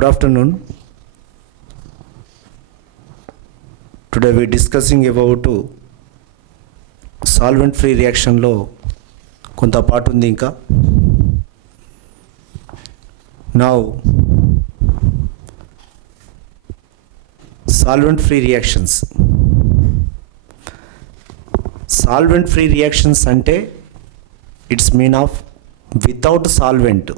Good afternoon. Today we are discussing about solvent free reaction లో కొంత పార్ట్ ఉంది ఇంకా. Now solvent free reactions. Solvent free reactions అంటే it's mean of without solvent.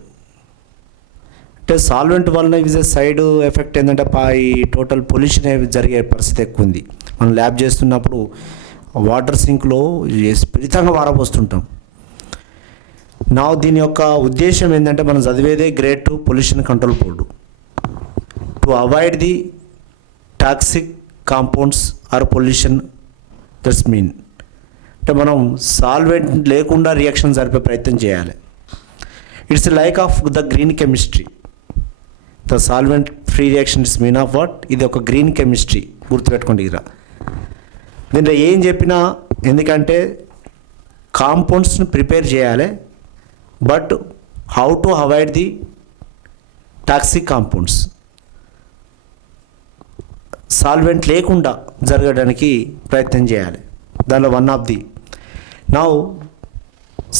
అంటే సాల్వెంట్ వలన is a side effect ఏంటంటే ఈ టోటల్ పొల్యూషన్ జరిగే పరిస్థితి ఎక్కువ ఉంది. మనం ల్యాబ్ చేస్తున్నప్పుడు వాటర్ సింక్లో విపరీతంగా వారబోస్తుంటాం. నా దీని యొక్క ఉద్దేశం ఏంటంటే మనం చదివేదే grade 2 pollution control board to avoid the toxic compounds or pollution. That's mean అంటే మనం సాల్వెంట్ లేకుండా రియాక్షన్ జరిపే ప్రయత్నం చేయాలి. It's like of the green chemistry. The solvent free reaction is mean of what? ఇది ఒక గ్రీన్ కెమిస్ట్రీ, గుర్తుపెట్టుకోండి. ఇరా దీంట్లో ఏం చెప్పినా, ఎందుకంటే కాంపౌండ్స్ని ప్రిపేర్ చేయాలి, but how to avoid the toxic compounds solvent లేకుండా జరగడానికి ప్రయత్నం చేయాలి. దానిలో one of the now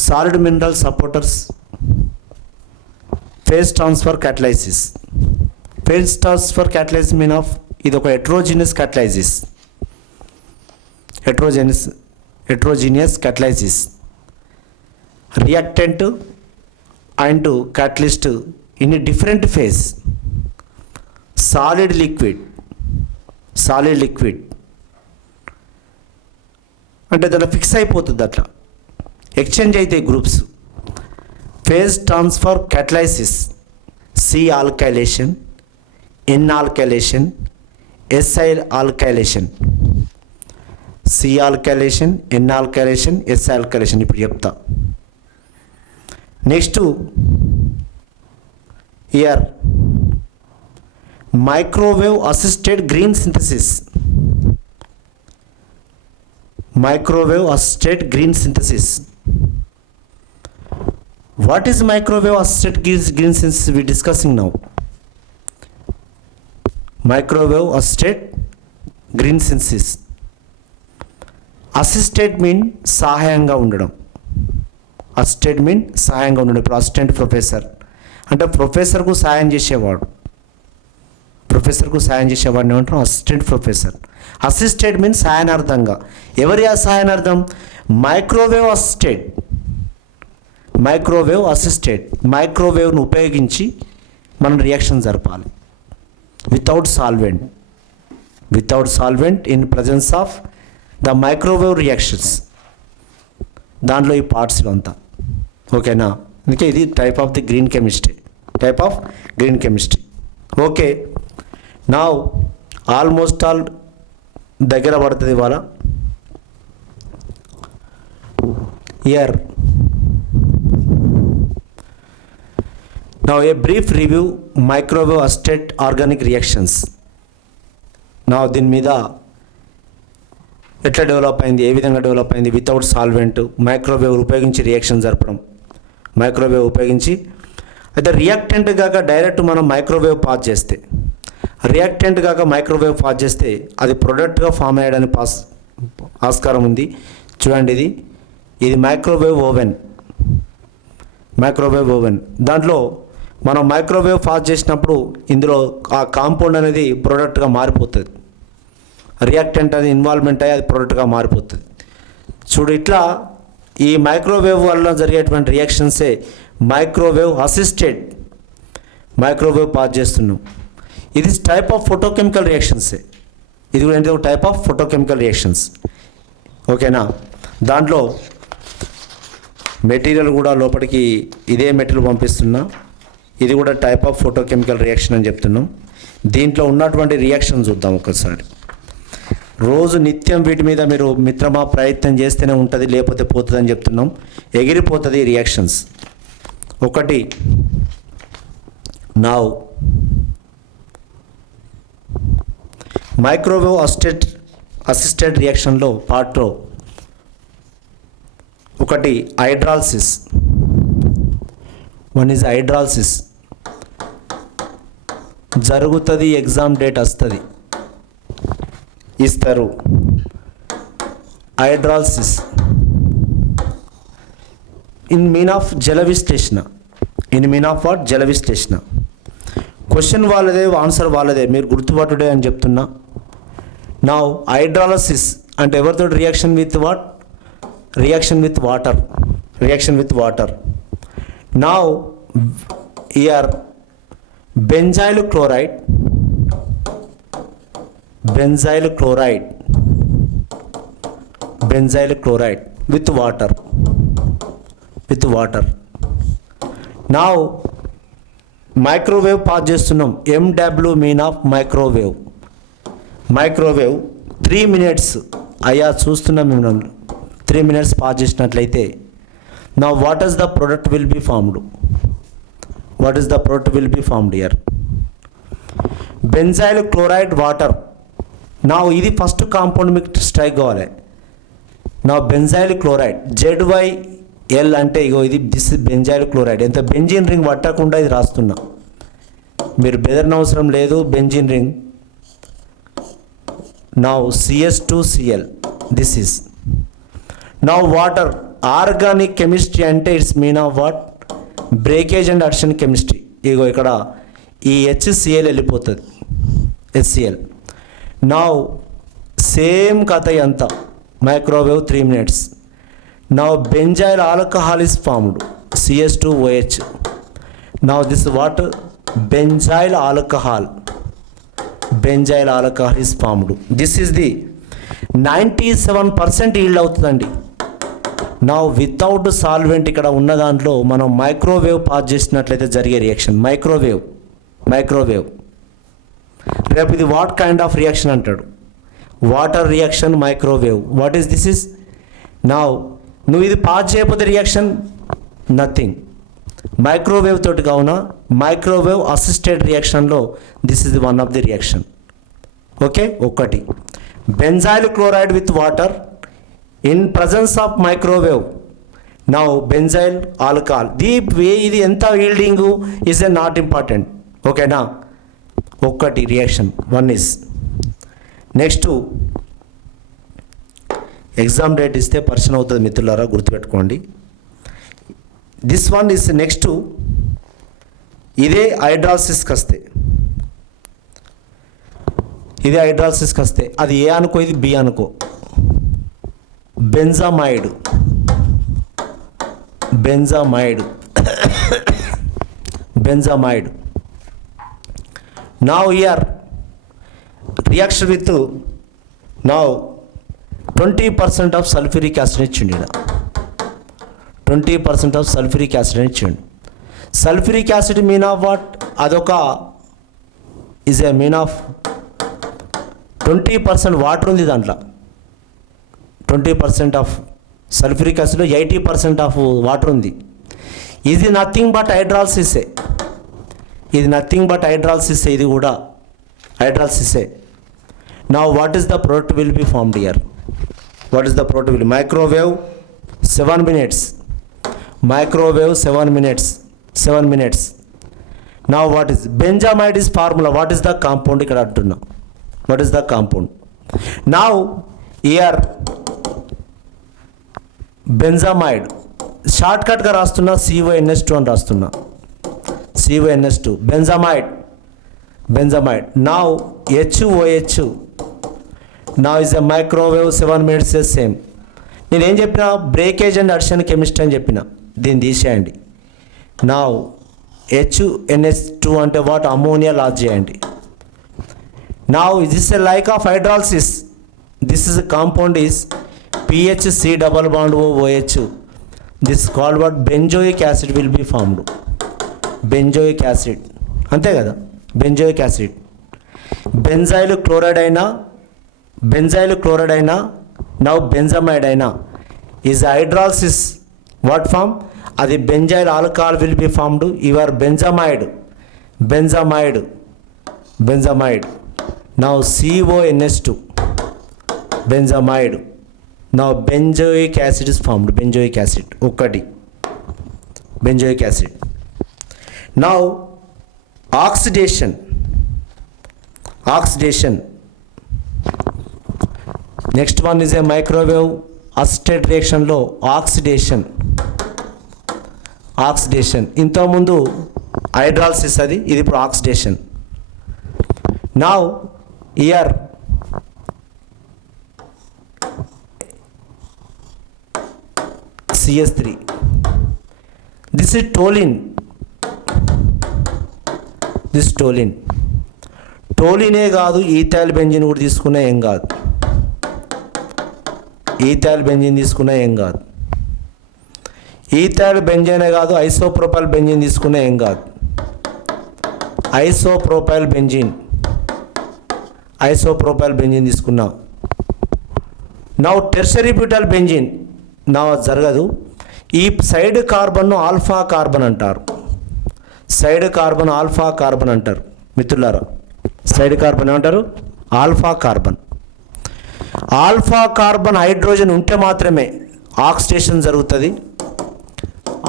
solid mineral supporters phase transfer catalysis. Phase transfer catalysis mean of ఇది ఒక heterogeneous catalysis. Heterogeneous catalysis reactant and catalyst in different phase. Solid liquid అంటే దాంట్లో fix అయిపోతుంది, అట్లా ఎక్స్చేంజ్ అవుతాయి groups. Phase transfer catalysis C alkylation, N alkylation, SI alkylation. C alkylation, N alkylation, yes alkylation ఇప్పుడు చెప్తా. Next year microwave assisted green synthesis. Microwave assisted green synthesis. What is microwave assisted green synthesis we are discussing now? Microwave assisted green synthesis. Assisted mean సహాయంగా ఉండడం. Assisted mean సహాయంగా ఉండడం. ఇప్పుడు assistant professor అంటే ప్రొఫెసర్కు సాయం చేసేవాడు. ఏమంటాం? Assistant professor. అసిస్టెడ్ మీన్స్ సహాయార్థంగా. ఎవరి సహాయార్థం? Microwave assisted. మైక్రోవేవ్ను ఉపయోగించి మనం రియాక్షన్ జరపాలి without solvent in presence of the microwave reactions. దాంట్లో ఈ పార్ట్స్ అంతా ఓకేనా? అందుకే ఇది type of green chemistry. Okay, నా ఆల్మోస్ట్ ఆల్ దగ్గర పడుతుంది ఇవాళ. Here now a brief review microwave assisted organic reactions. నా దీని మీద ఎట్లా డెవలప్ అయింది, ఏ విధంగా డెవలప్ అయింది వితౌట్ సాల్వెంట్, మైక్రోవేవ్ ఉపయోగించి రియాక్షన్ జరపడం. మైక్రోవేవ్ ఉపయోగించి అయితే రియాక్టెంట్ కాక డైరెక్ట్ మనం మైక్రోవేవ్ పాస్ చేస్తే, అది ప్రొడక్ట్గా ఫామ్ అయ్యడానికి ఆస్కారం ఉంది. చూడండి, ఇది మైక్రోవేవ్ ఓవెన్. దాంట్లో మనం మైక్రోవేవ్ పాస్ చేసినప్పుడు ఇందులో ఆ కాంపౌండ్ అనేది ప్రొడక్ట్గా మారిపోతుంది. రియాక్టెంట్ అనేది ఇన్వాల్వ్మెంట్ అయ్యి అది ప్రొడక్ట్గా మారిపోతుంది. చూడు, ఇట్లా ఈ మైక్రోవేవ్ వల్ల జరిగేటువంటి రియాక్షన్సే మైక్రోవేవ్ పాస్ చేస్తున్నాం. ఇది టైప్ ఆఫ్ ఫోటోకెమికల్ రియాక్షన్సే. ఇది కూడా ఏంటి? ఒక టైప్ ఆఫ్ ఫోటోకెమికల్ రియాక్షన్స్. ఓకేనా? దాంట్లో మెటీరియల్ కూడా లోపలికి ఇదే మెటీరియల్ పంపిస్తున్నా. ఇది కూడా టైప్ ఆఫ్ ఫోటోకెమికల్ రియాక్షన్ అని చెప్తున్నాం. దీంట్లో ఉన్నటువంటి రియాక్షన్ చూద్దాం ఒకసారి. రోజు నిత్యం వీటి మీద మీరు మిత్రమా ప్రయత్నం చేస్తేనే ఉంటుంది, లేకపోతే పోతుంది అని చెప్తున్నాం. ఎగిరిపోతుంది ఈ రియాక్షన్స్. ఒకటి నా మైక్రోవేవ్ అసిస్టెడ్ రియాక్షన్లో పార్ట్లో ఒకటి హైడ్రాలసిస్. One is hydrolysis. జరుగుతుంది, ఎగ్జామ్ డేట్ వస్తుంది, ఇస్తారు. హైడ్రాలసిస్ ఇన్ మీన్ ఆఫ్ జల విశ్లేషణ. In mean of what? జల విశ్లేషణ. క్వశ్చన్ వాళ్ళదే, ఆన్సర్ వాళ్ళదే, మీరు గుర్తుపట్టుడే అని చెప్తున్నా. నౌ హైడ్రాలసిస్ అంటే ఎవరితో? Reaction with what? Reaction with water. Reaction with water. Now here benzyl chloride, benzyl chloride, benzyl chloride with water, with water. Now microwave pass చేస్తున్నాం. MW mean of microwave. Microwave 3 minutes అయ్యా చూస్తున్నాం మిమ్మల్ని. 3 minutes pass చేసినట్లయితే నా what is the product will be formed? What is the product will be formed here? Benzyl chloride water. నా ఇది first compound మీకు స్ట్రైక్ కావాలి. నా బెంజైల్ క్లోరైడ్ ZYL అంటే ఇగో ఇది, దిస్ ఇస్ బెంజైల్ క్లోరైడ్. ఎంత బెంజిన్ రింగ్ పట్టకుండా ఇది రాస్తున్నా, మీరు బెదర్న అవసరం లేదు. Benzene ring. Now CS2Cl, this is. Now water. Organic chemistry అంటే it's mean of what? Breakage and addition chemistry. ఇగో ఇక్కడ ఈ HCl వెళ్ళిపోతుంది, HCl. నౌ సేమ్ కథ అంతా. Microwave 3 minutes. Now benzyl alcohol is formed, CS2OH. Now this is what? Benzyl alcohol. Benzyl alcohol is formed. This is the 97% yield అవుతుందండి. నా without solvent ఇక్కడ ఉన్న దాంట్లో మనం మైక్రోవేవ్ పాస్ చేసినట్లయితే జరిగే రియాక్షన్. Microwave, microwave. రేపు ఇది వాట్ కైండ్ ఆఫ్ రియాక్షన్ అంటాడు? Water reaction, microwave. What is this is? Now నువ్వు ఇది పాస్ చేయకపోతే రియాక్షన్ నథింగ్. మైక్రోవేవ్ తోటి కావున మైక్రోవేవ్ అసిస్టెడ్ రియాక్షన్లో this is the one of the reaction. Okay, ఒకటి benzyl chloride with water in presence of microwave. Now benzyl alcohol. ఇది ఎంత yielding is a not important. ఓకేనా? ఒక్కటి reaction, one is. Next exam date ఇస్తే పర్సన్ అవుతుంది మిత్రులారా, గుర్తుపెట్టుకోండి. This one is next. ఇదే హైడ్రాలసిస్కి వస్తే, ఇదే హైడ్రాలసిస్కి వస్తే అది ఏ అనుకో, ఇది బి అనుకో. Benzamide, benzamide, benzamide. Now here reaction with now 20% of sulphuric acid ఇచ్చిండు. 20% ఆఫ్ సల్ఫ్యూరిక్ యాసిడ్ ఇచ్చిండు. Sulphuric acid mean of what? అదొక is a mean of 20% water ఉంది దాంట్లో. 20% ఆఫ్ సల్ఫ్యూరిక్ యాసిడ్లో 80% ఆఫ్ వాటర్ ఉంది. ఇది నథింగ్ బట్ హైడ్రాలసిసే. ఇది నథింగ్ బట్ హైడ్రాలసిసే. ఇది కూడా హైడ్రాలసిసే. Now what is the product will be formed here? What is the product? Microwave 7 minutes. Microwave 7 minutes. 7 minutes. Now what is benzamide is formula? What is the compound ఇక్కడ అంటున్నా? What is the compound? Now here benzamide short కట్గా రాస్తున్నా, CONS2 అని రాస్తున్నా. CONS2 benzamide, benzamide. Now HOH. Now is a microwave 7 minutes is same. నేను ఏం చెప్పిన? Breakage and addition chemistry అని చెప్పిన. దీన్ని తీసేయండి. నా HNS2 అంటే వాట్? అమోనియా లాస్ చేయండి. నా this a like of hydrolysis. This is compound is PHC double bond OH. This called what? Benzoic acid will be formed. Benzoic acid, అంతే కదా? Benzoic acid. బెంజైల్ క్లోరైడ్ అయినా, బెంజైల్ క్లోరైడ్ అయినా, now benzamide అయినా is hydrolysis what form? అది benzyl alcohol will be formed. Your benzamide, benzamide, benzamide. Now CONS2 benzamide. Now benzoic acid is formed. Benzoic acid ఒకటి, benzoic acid. Now oxidation, oxidation. Next one is a microwave assisted రియాక్షన్లో oxidation. ఇంతకుముందు hydrolysis అది, ఇది ఇప్పుడు oxidation. Now here CS3. This is toluene. This toluene. టోలినే కాదు, ethyl benzene కూడా తీసుకున్నా ఏం కాదు. ఈథైల్ బెంజిన్ తీసుకున్నా ఏం కాదు. ఈథైల్ బెంజైనే కాదు, ఐసోప్రోపైల్ బెంజిన్ తీసుకున్నా ఏం కాదు. ఐసోప్రోపైల్ బెంజిన్ తీసుకున్నా. నౌ టెర్షరీ బ్యూటైల్ బెంజిన్ నా జరగదు. ఈ సైడ్ కార్బన్ను ఆల్ఫా కార్బన్ అంటారు. సైడ్ కార్బన్ ఆల్ఫా కార్బన్ అంటారు మిత్రులారా. సైడ్ కార్బన్ ఏమంటారు? Alpha carbon. Alpha carbon hydrogen ఉంటే మాత్రమే ఆక్సిడేషన్ జరుగుతుంది.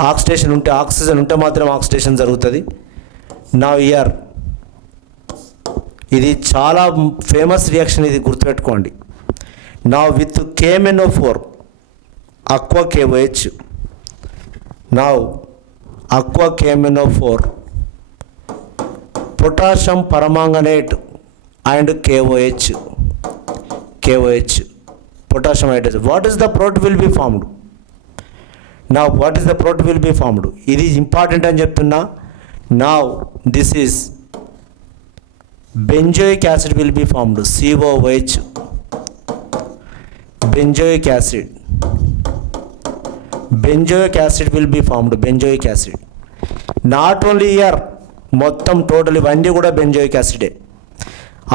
ఆక్సిడేషన్ ఉంటే, ఆక్సిజన్ ఉంటే మాత్రమే ఆక్సిడేషన్ జరుగుతుంది. నా ఇయర్ ఇది చాలా ఫేమస్ రియాక్షన్, ఇది గుర్తుపెట్టుకోండి. నా with KMnO4 aqua KOH. Now aqua KMnO4 potassium permanganate and KOH potassium hydrogen. What is the product will be formed? Now what is the product will be formed? It is important అని చెప్తున్నా. Now this is benzoic acid will be formed. COOH benzoic acid will be formed. Benzoic acid. Not only here, మొత్తం టోటల్ ఇవన్నీ కూడా బెంజోయిక్ యాసిడే.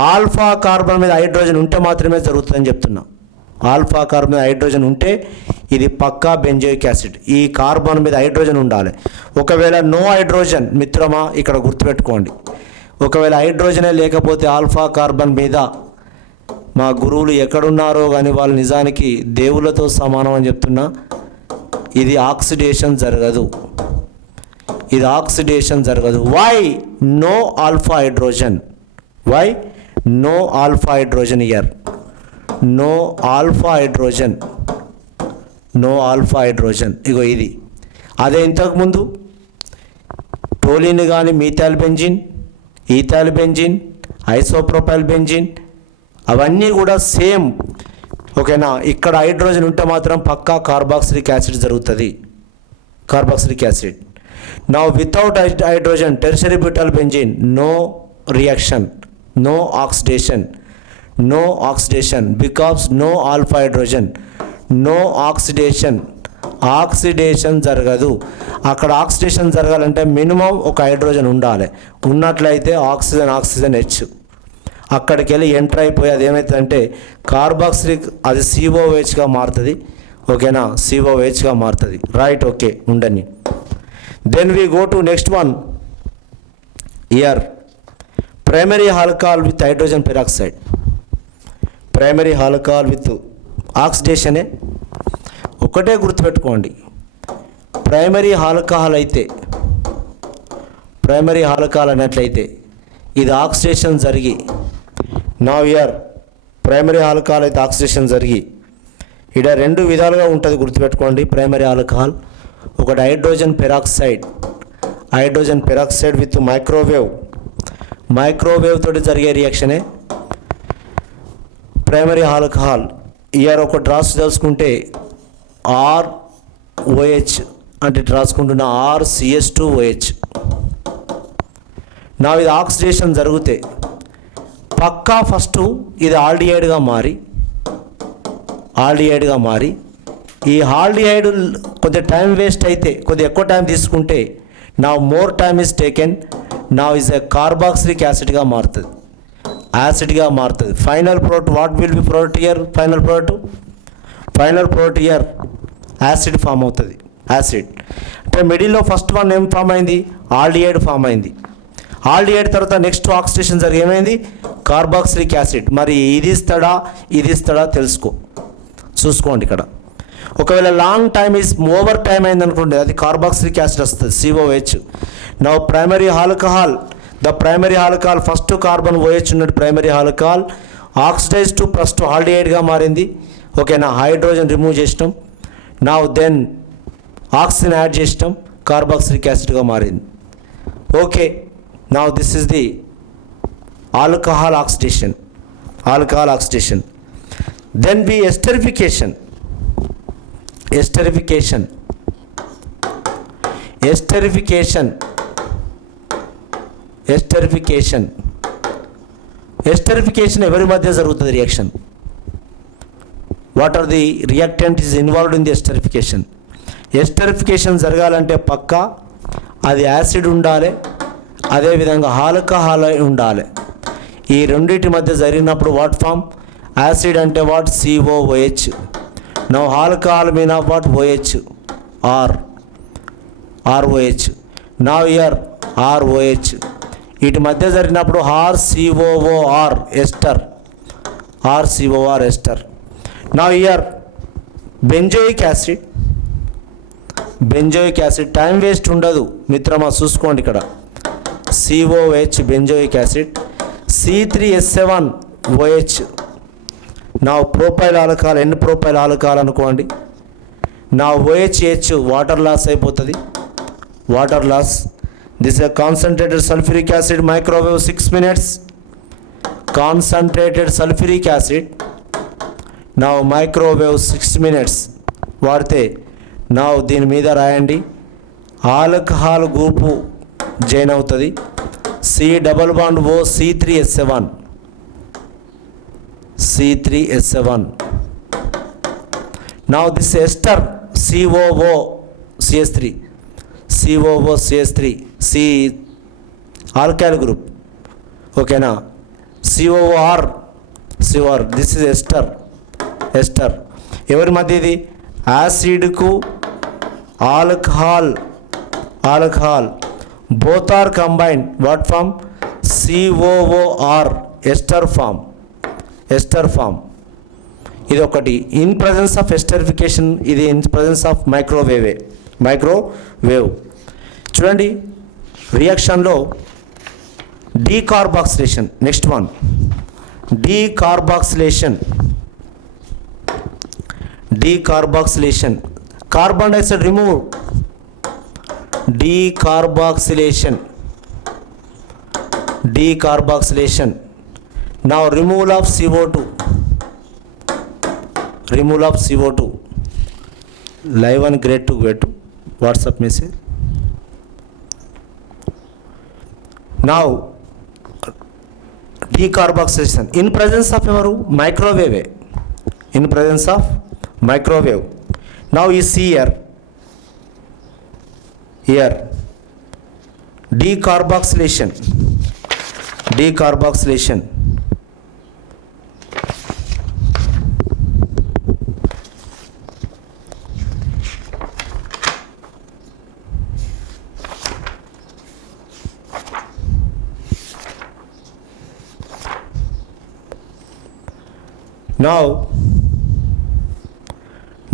Alpha carbon మీద హైడ్రోజన్ ఉంటే మాత్రమే జరుగుతుందని చెప్తున్నా. ఆల్ఫా కార్బన్ మీద హైడ్రోజన్ ఉంటే ఇది పక్కా బెంజోయిక్ యాసిడ్. ఈ కార్బన్ మీద హైడ్రోజన్ ఉండాలి. ఒకవేళ నో హైడ్రోజన్ మిత్రమా, ఇక్కడ గుర్తుపెట్టుకోండి, ఒకవేళ హైడ్రోజనే లేకపోతే ఆల్ఫా కార్బన్ మీద మా గురువులు ఎక్కడున్నారో కానీ వాళ్ళు నిజానికి దేవుళ్ళతో సమానం అని చెప్తున్నా. ఇది ఆక్సిడేషన్ జరగదు. Why no alpha hydrogen? Why no alpha hydrogen here? No alpha hydrogen ఇగో ఇది. అదే ఇంతకుముందు టోలిన్ కానీ methyl benzene, ethyl benzene, isopropyl benzene అవన్నీ కూడా సేమ్. ఓకేనా? ఇక్కడ హైడ్రోజన్ ఉంటే మాత్రం పక్కా కార్బాక్సిలిక్ యాసిడ్ జరుగుతుంది. Carboxylic acid. Now without hydrogen tertiary butyl benzene no reaction, no oxidation because no alpha hydrogen. No oxidation జరగదు. అక్కడ ఆక్సిడేషన్ జరగాలంటే మినిమం ఒక హైడ్రోజన్ ఉండాలి. ఉన్నట్లయితే ఆక్సిజన్ H అక్కడికి వెళ్ళి ఎంటర్ అయిపోయి అది ఏమవుతుందంటే కార్బాక్సిలిక్, అది COOHగా మారుతుంది. ఓకేనా? COOHగా మారుతుంది. రైట్, ఓకే ఉండని. Then we go to next one here primary alcohol with hydrogen peroxide. Primary alcohol with ఆక్సిడేషనే. ఒకటే గుర్తుపెట్టుకోండి, ప్రైమరీ ఆల్కహాల్ అన్నట్లయితే ఇది ఆక్సిడేషన్ జరిగి, నా ఇయర్ ప్రైమరీ ఆల్కహాల్ అయితే ఆక్సిడేషన్ జరిగి ఇక్కడ రెండు విధాలుగా ఉంటుంది గుర్తుపెట్టుకోండి. ప్రైమరీ ఆల్కహాల్ ఒకటి హైడ్రోజన్ పెరాక్సైడ్ విత్ మైక్రోవేవ్ తోటి జరిగే రియాక్షనే ప్రైమరీ ఆల్కహాల్. ఇయర్ ఒకటి రాసి తెలుసుకుంటే ROH అంటే రాసుకుంటున్న RCH2OH. నా ఇది ఆక్సిడేషన్ జరిగితే పక్కా ఫస్ట్ ఇది ఆల్డిహైడ్గా మారి ఈ ఆల్డిహైడ్ కొద్దిగా టైం వేస్ట్ అయితే, కొద్దిగా ఎక్కువ టైం తీసుకుంటే నా మోర్ టైమ్ ఈజ్ టేకెన్, నా ఈజ్ ఎ కార్బాక్సిలిక్ యాసిడ్గా మారుతుంది. Final product what will be product here? Final product here acid form అవుతుంది. యాసిడ్ అంటే మిడిల్లో ఫస్ట్ వన్ ఏం ఫామ్ అయింది? ఆల్డిహైడ్ ఫామ్ అయింది. ఆల్డిహైడ్ తర్వాత నెక్స్ట్ ఆక్సిడేషన్ జరిగి ఏమైంది? Carboxylic acid. మరి ఇది ఇస్తాడా చూసుకోండి ఇక్కడ. ఒకవేళ long time is over time అయింది అనుకోండి, అది కార్బాక్సిలిక్ యాసిడ్ వస్తుంది, COH. నా primary alcohol the primary alcohol first carbon OH ఉన్నట్టు primary alcohol oxidise to first ఆల్డిహైడ్గా మారింది. ఓకేనా, హైడ్రోజన్ రిమూవ్ చేసినాం. నా దెన్ ఆక్సిజన్ యాడ్ చేసినాం, కార్బాక్సిలిక్ యాసిడ్గా మారింది. ఓకే, నా this is the alcohol oxidation. Then B esterification. Esterification ఎవరి మధ్య జరుగుతుంది reaction? What are the reactant is involved in the esterification? Esterification జరగాలంటే పక్కా అది యాసిడ్ ఉండాలి, అదేవిధంగా ఆల్కహాల్ ఉండాలి. ఈ రెండింటి మధ్య జరిగినప్పుడు వాట్ ఫామ్? యాసిడ్ అంటే what? COOH. Now alcohol mean of what? OH, ROH. Now here ROH. వీటి మధ్య జరిగినప్పుడు RCOOR ester. Now here benzoic acid. Time waste ఉండదు మిత్రమా, చూసుకోండి ఇక్కడ. COH benzoic acid. C3H7OH. నా propyl alcohol, N propyl alcohol అనుకోండి. నా OH వాటర్ లాస్ అయిపోతుంది. This is concentrated sulphuric acid, microwave 6 minutes. Concentrated sulphuric acid నా మైక్రోవేవ్ 6 minutes వాడితే నా దీని మీద రాయండి. ఆల్కహాల్ గ్రూపు జాయిన్ అవుతుంది. C++O C3H7. Now this ester COOCH3 C alkyl group. Okay na, COR. This is ester. ఎవరి మధ్య ఇది? యాసిడ్కు alcohol both are combined. What form? COOR ester form. ఇది ఒకటి. ఇన్ ప్రజెన్స్ ఆఫ్ ఎస్టరిఫికేషన్, ఇది in presence of microwave. చూడండి రియాక్షన్లో decarboxylation. Next one decarboxylation. Carbon dioxide remove. Decarboxylation. Now removal of CO2. Live and great to get WhatsApp message. Now decarboxylation in presence of evaru? Microwave. Now you see here decarboxylation. Now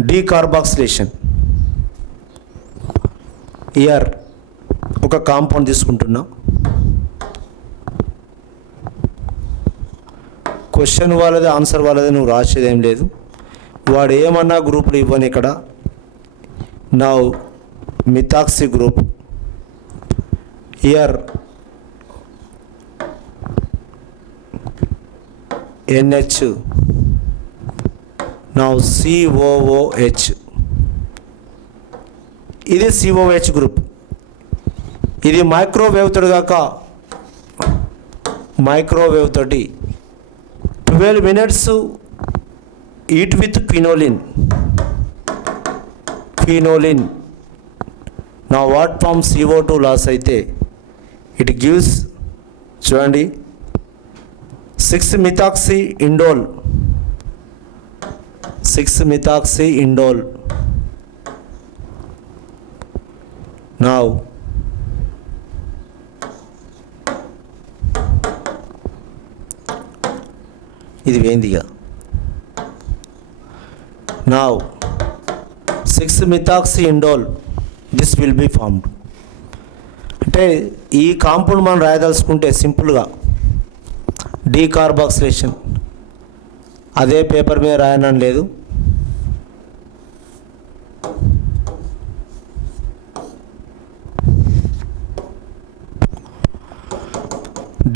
decarboxylation. Here ఒక కాంపౌండ్ తీసుకుంటున్నా. క్వశ్చన్ వాళ్ళది, ఆన్సర్ వాళ్ళది, నువ్వు రాసేది ఏం లేదు. వాడు ఏమన్నా గ్రూపులు ఇవ్వని ఇక్కడ. నా మిథాక్సీ గ్రూప్. Here NH. నా COOH. ఇది COOH గ్రూప్. ఇది మైక్రోవేవ్ తోటి 12 minutes eat with quinoline. Now what from CO2 loss అయితే it gives, చూడండి, 6-methoxyindole. Now ఇది వేందిగా. Now 6-methoxyindole this will be formed. అంటే ఈ కాంపౌండ్ మనం రాయదలుచుకుంటే సింపుల్గా డీకార్బాక్సిలేషన్, అదే పేపర్ మీద రాయనని లేదు.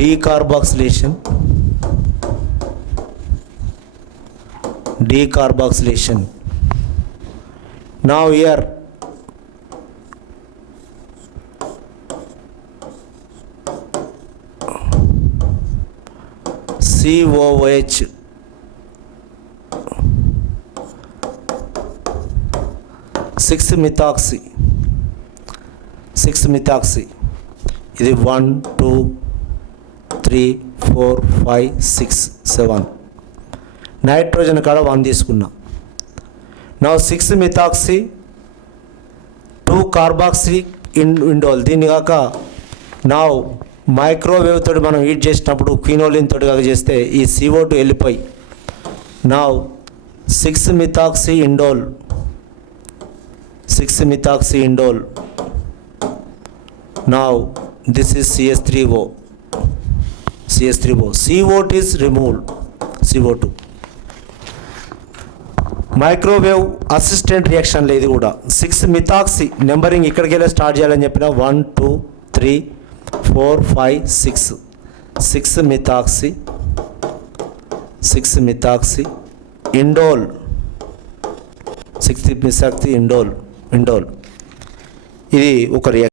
Decarboxylation, decarboxylation. Now here COOH, 6-methoxy, ఇది 1 2 3 4 5 6 7 నైట్రోజన్ కాడ 1 తీసుకున్నా. నా 6-methoxy 2-carboxy ఇండోల్. దీన్ని కాక నా మైక్రోవేవ్ తోటి మనం హీట్ చేసినప్పుడు క్వినోలిన్ తోటి కాక చేస్తే ఈ CO2 వెళ్ళిపోయి నా 6-methoxy indole, 6-methoxy indole. Now this is CH3O. CO2 is removed. CO2 microwave assistant రియాక్షన్లో ఇది కూడా 6-methoxy నెంబరింగ్ ఇక్కడికి వెళ్ళి స్టార్ట్ చేయాలని చెప్పిన 1 2 3 4 5 6 6-methoxy, 6-methoxy indole, 6-methoxy indole. ఇది ఒక రియాక్షన్.